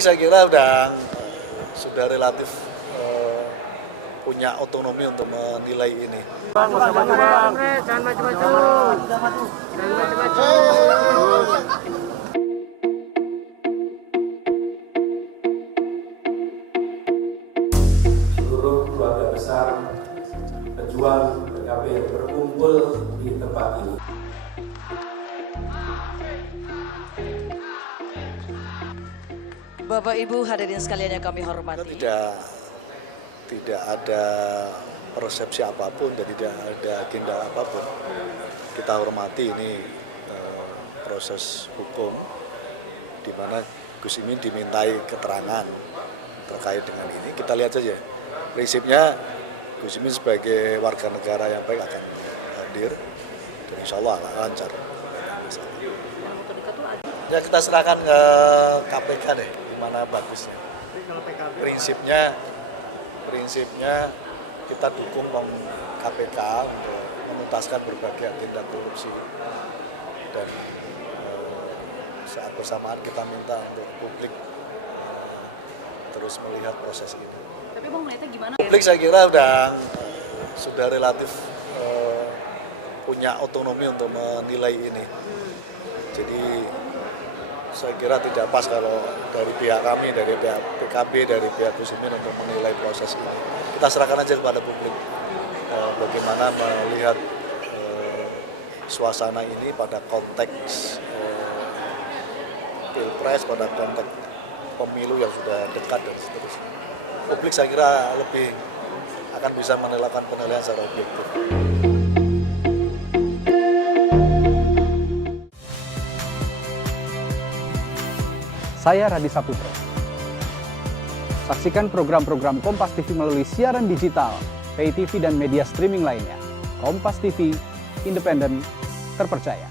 Publik saya kira sudah relatif punya otonomi untuk menilai ini. Jangan macam-macam. Jangan macam-macam. Seluruh keluarga besar pejuang PKB yang berkumpul di tempat ini. Bapak Ibu hadirin sekalian yang kami hormati. Tidak ada persepsi apapun dan tidak ada agenda apapun. Kita hormati ini proses hukum di mana Gus Imin dimintai keterangan terkait dengan ini. Kita lihat saja. Prinsipnya Gus Imin sebagai warga negara yang baik akan hadir dan insya Allah lancar. Ya kita serahkan ke KPK deh, gimana bagusnya. Prinsipnya kita dukung KPK untuk menuntaskan berbagai tindak korupsi dan saat bersamaan kita minta untuk publik terus melihat proses ini. Tapi Bang melihatnya gimana? Publik saya kira sudah relatif punya otonomi untuk menilai ini. Jadi saya kira tidak pas kalau dari pihak kami, dari pihak PKB, dari pihak Gus Imin untuk menilai proses ini. Kita serahkan aja kepada publik bagaimana melihat suasana ini pada konteks pilpres, pada konteks pemilu yang sudah dekat dan seterusnya. Publik saya kira lebih akan bisa melakukan penilaian secara objektif. Saya Radi Saputro. Saksikan program-program Kompas TV melalui siaran digital, pay TV dan media streaming lainnya. Kompas TV, independen, terpercaya.